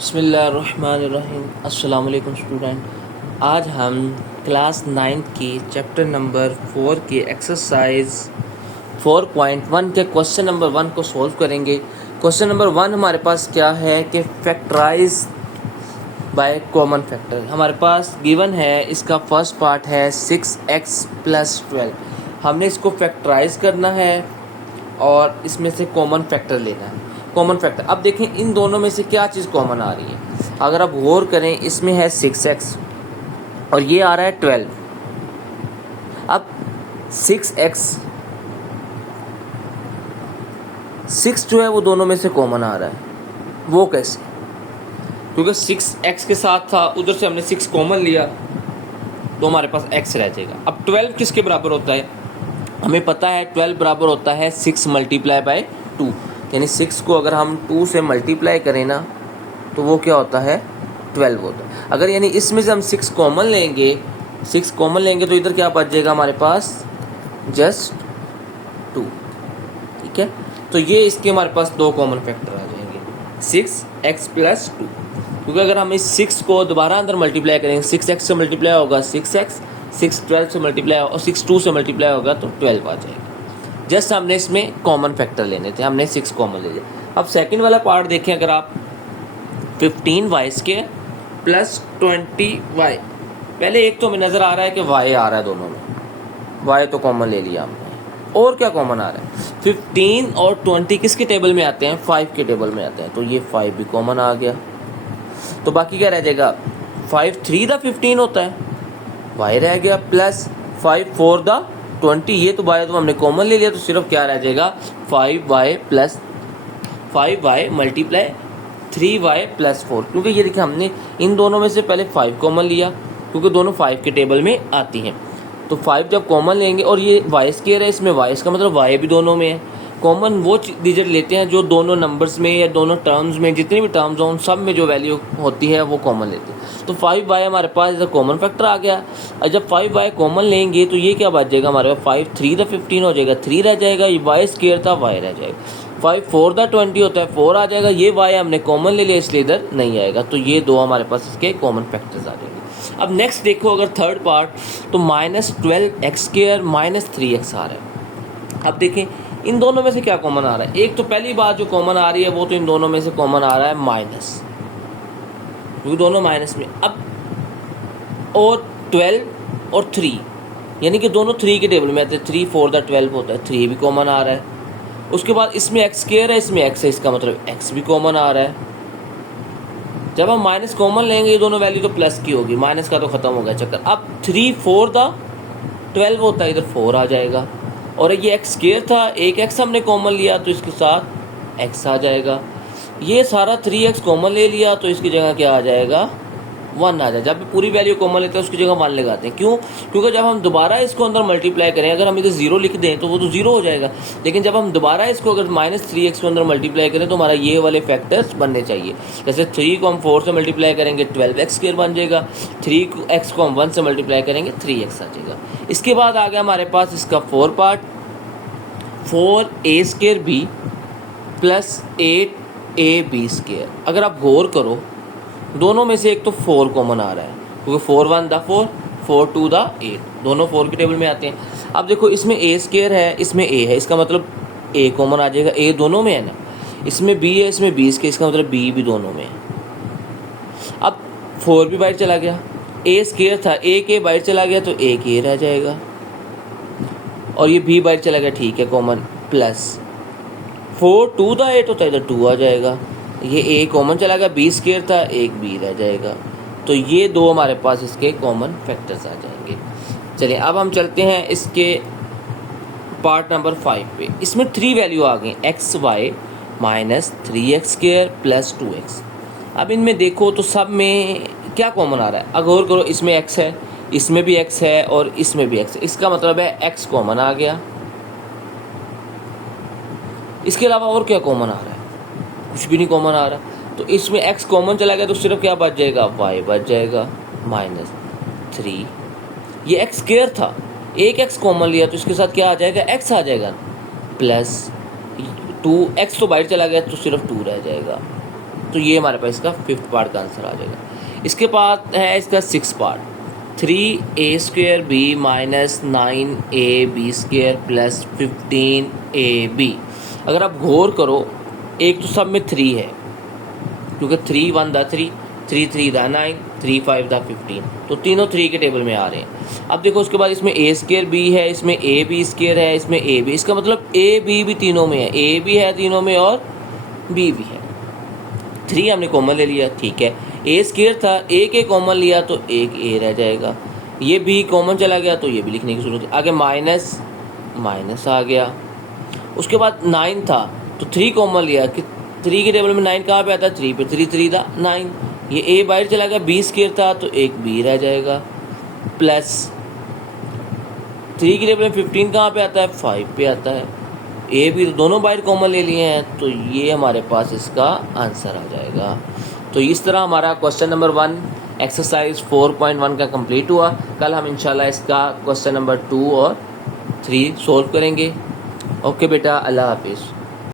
बिस्मिल्लाहिर्रहमानिर्रहीम। अस्सलाम वालेकुम स्टूडेंट। आज हम क्लास 9 की चैप्टर नंबर 4 के एक्सरसाइज 4.1 के क्वेश्चन नंबर 1 को सॉल्व करेंगे। क्वेश्चन नंबर 1 हमारे पास क्या है कि फैक्टराइज बाय कॉमन फैक्टर। हमारे पास गिवन है, इसका फर्स्ट पार्ट है 6x + 12। हमने इसको फैक्टराइज करना है और इसमें से कॉमन फैक्टर लेना है। कॉमन फैक्टर, अब देखें इन दोनों में से क्या चीज़ कॉमन आ रही है। अगर आप गौर करें, इसमें है 6x और ये आ रहा है 12। अब 6 जो है वो दोनों में से कॉमन आ रहा है, वो कैसे? क्योंकि 6x के साथ था, उधर से हमने 6 कॉमन लिया तो हमारे पास x रह जाएगा। अब 12 किसके बराबर होता है? हमें पता है 12 बराबर होता है 6 × 2, यानी 6 को अगर हम 2 से मल्टीप्लाई करें ना तो वो क्या होता है? 12 होता है। अगर यानी इसमें से हम 6 कॉमन लेंगे तो इधर क्या बच जाएगा हमारे पास? जस्ट 2। ठीक है, तो ये इसके हमारे पास दो कॉमन फैक्टर आ जाएंगे, 6x + 2। क्योंकि अगर हम इस 6 को दोबारा अंदर मल्टीप्लाई करेंगे, 6x से मल्टीप्लाई होगा 6x, 6 12 से मल्टीप्लाई और 6 2 से मल्टीप्लाई होगा तो 12 आ जाएगा। जस्ट हमने इसमें कॉमन फैक्टर लेने थे, हमने 6 कॉमन ले लिया। अब सेकंड वाला पार्ट देखें, अगर आप 15y² + 20y, पहले एक तो हमें नज़र आ रहा है कि y आ रहा है दोनों में, y तो कॉमन ले लिया हमने। और क्या कॉमन आ रहा है? 15 और 20 किसके टेबल में आते हैं? 5 के टेबल में आते हैं, तो ये 5 भी कॉमन आ गया। तो बाकी क्या रह जाएगा? 5 3 द 15 होता है, y रह गया, प्लस 5 4 द 20, ये तो y तो हमने कॉमन ले लिया, तो सिर्फ क्या रह जाएगा? 5y + 5y × 3y + 4। क्योंकि ये देखिए हमने इन दोनों में से पहले 5 कॉमन लिया, क्योंकि दोनों 5 के टेबल में आती हैं। तो 5 जब कॉमन लेंगे, और ये y² है, इसमें y, इसका मतलब y भी दोनों में है। कॉमन वो डिजिट लेते हैं जो दोनों नंबर्स में या दोनों टर्म्स में, जितनी भी टर्म्स हों उन सब में जो वैल्यू होती है वो कॉमन लेते हैं। तो 5y हमारे पास इधर कॉमन फैक्टर आ गया। और जब 5y कॉमन लेंगे तो ये क्या बच जाएगा हमारे पास? 5 3 द 15 हो जाएगा, 3 रह जाएगा, ये y² था, y रह जाएगा। 5 4 द 20 होता है, 4 आ जाएगा, ये y हमने कॉमन ले लिया इसलिए इधर नहीं आएगा। तो ये दो हमारे पास इसके कॉमन फैक्टर्स आ जाएंगे। अब नेक्स्ट देखो, अगर थर्ड पार्ट, तो -12x² - 3x आ रहा है। अब देखें इन दोनों में से क्या कॉमन आ रहा है। एक तो पहली बात जो कॉमन आ रही है वो तो इन दोनों में से कॉमन आ रहा है माइनस, क्योंकि दोनों माइनस में। अब और 12 और 3, यानी कि दोनों 3 के टेबल में आते हैं, 3 4 द 12 होता है, 3 भी कॉमन आ रहा है। उसके बाद इसमें x² है, इसमें x है, इसका मतलब x भी कॉमन आ रहा है। जब हम माइनस कॉमन लेंगे ये दोनों वैल्यू तो प्लस की होगी, माइनस का तो खत्म हो गया चक्कर। अब 3 4 द 12 होता है, इधर 4 आ जाएगा। और ये x² था, एक x हमने कॉमन लिया तो इसके साथ x आ जाएगा। ये सारा 3x कॉमन ले लिया तो इसकी जगह क्या आ जाएगा? 1 आ जाएगा। जब भी पूरी वैल्यू कॉमन लेते हैं उसकी जगह 1 लगाते हैं। क्यों? क्योंकि जब हम दोबारा इसको अंदर मल्टीप्लाई करें, अगर हम इधर 0 लिख दें तो वो तो 0 हो जाएगा, लेकिन जब हम दोबारा इसको अगर -3x को अंदर मल्टीप्लाई करें तो हमारा ये वाले फैक्टर्स बनने चाहिए। जैसे 3 को हम 4 से मल्टीप्लाई करेंगे 12x² बन जाएगा, 3x को हम 1 से मल्टीप्लाई करेंगे 3x आ जाएगा। इसके बाद आ गया हमारे पास इसका 4 पार्ट, 4a² + 8ab²। अगर आप गौर करो दोनों में से एक तो 4 कॉमन आ रहा है, क्योंकि 4 1 द 4, 4 2 द 8, दोनों 4 के टेबल में आते हैं। अब देखो इसमें a² है, इसमें a है, इसका मतलब a कॉमन आ जाएगा, a दोनों में है ना। इसमें b है, इसमें b², इसका मतलब b भी दोनों में है। अब 4 भी बाहर चला गया, a² था, a के बाहर चला गया तो a के रह जाएगा, और ये b बाहर चला गया, ठीक है कॉमन, प्लस 4 2 द 8 होता है, इधर 2 आ जाएगा। ये a कॉमन चला गया, b² था, एक b रह जाएगा। तो ये दो हमारे पास इसके कॉमन फैक्टर्स आ जाएंगे। चलिए अब हम चलते हैं इसके पार्ट नंबर 5 पे। इसमें 3 वैल्यू आ गई, xy - 3x² + 2x। अब इनमें देखो तो सब में क्या कॉमन आ रहा है? अगर गौर करो, इसमें x है, इसमें भी x है और इसमें भी x है, इसका मतलब है x कॉमन आ गया। इसके अलावा और क्या कॉमन आ रहा है? कुछ भी नहीं कॉमन आ रहा। तो इसमें x कॉमन चला गया तो सिर्फ क्या बच जाएगा? y बच जाएगा -3। ये x² था, एक x कॉमन लिया तो इसके साथ क्या आ जाएगा? x आ जाएगा, प्लस 2x तो बाहर चला गया तो सिर्फ 2 रह जाएगा, तो ये हमारे पास इसका 5th पार्ट का आंसर आ जाएगा। इसके बाद है इसका 6th part, 3a² minus 9ab² plus 15ab। अगर आप गौर करो, एक तो सब में 3 है, क्योंकि 3 1 दा 3, 3 3 दा 9, 3 5 दा 15, तो तीनों 3 के टेबल में आ रहे हैं। अब देखो उसके बाद इसमें a² है, इसमें ab² है, इसमें ab, इसका मतलब ab भी तीनों में है, a भी है तीनों में और b भी है। 3 हमने कॉमन ले लिया, ठीक है। a² था, एक ए कॉमन लिया तो एक a रह जाएगा, ये b कॉमन चला गया तो ये भी लिखने की जरूरत है। आगे माइनस माइनस आ गया। उसके बाद 9 था तो 3 कॉमन लिया कि 3 के टेबल में 9 कहाँ पे आता है, 3 पे, 3 3 दा 9, ये a बाहर चला गया, b² था तो एक b रह जाएगा, प्लस 3 के टेबल में 15 कहाँ पे आता है, 5 पे आता है, a भी, तो दोनों बाहर कॉमन ले लिए हैं, तो ये हमारे पास इसका आंसर आ जाएगा। तो इस तरह हमारा क्वेश्चन नंबर 1 एक्सरसाइज 4.1 का कंप्लीट हुआ। कल हम इंशाल्लाह इसका क्वेश्चन नंबर 2 और 3 सॉल्व करेंगे। ओके बेटा, अल्लाह हाफिज़।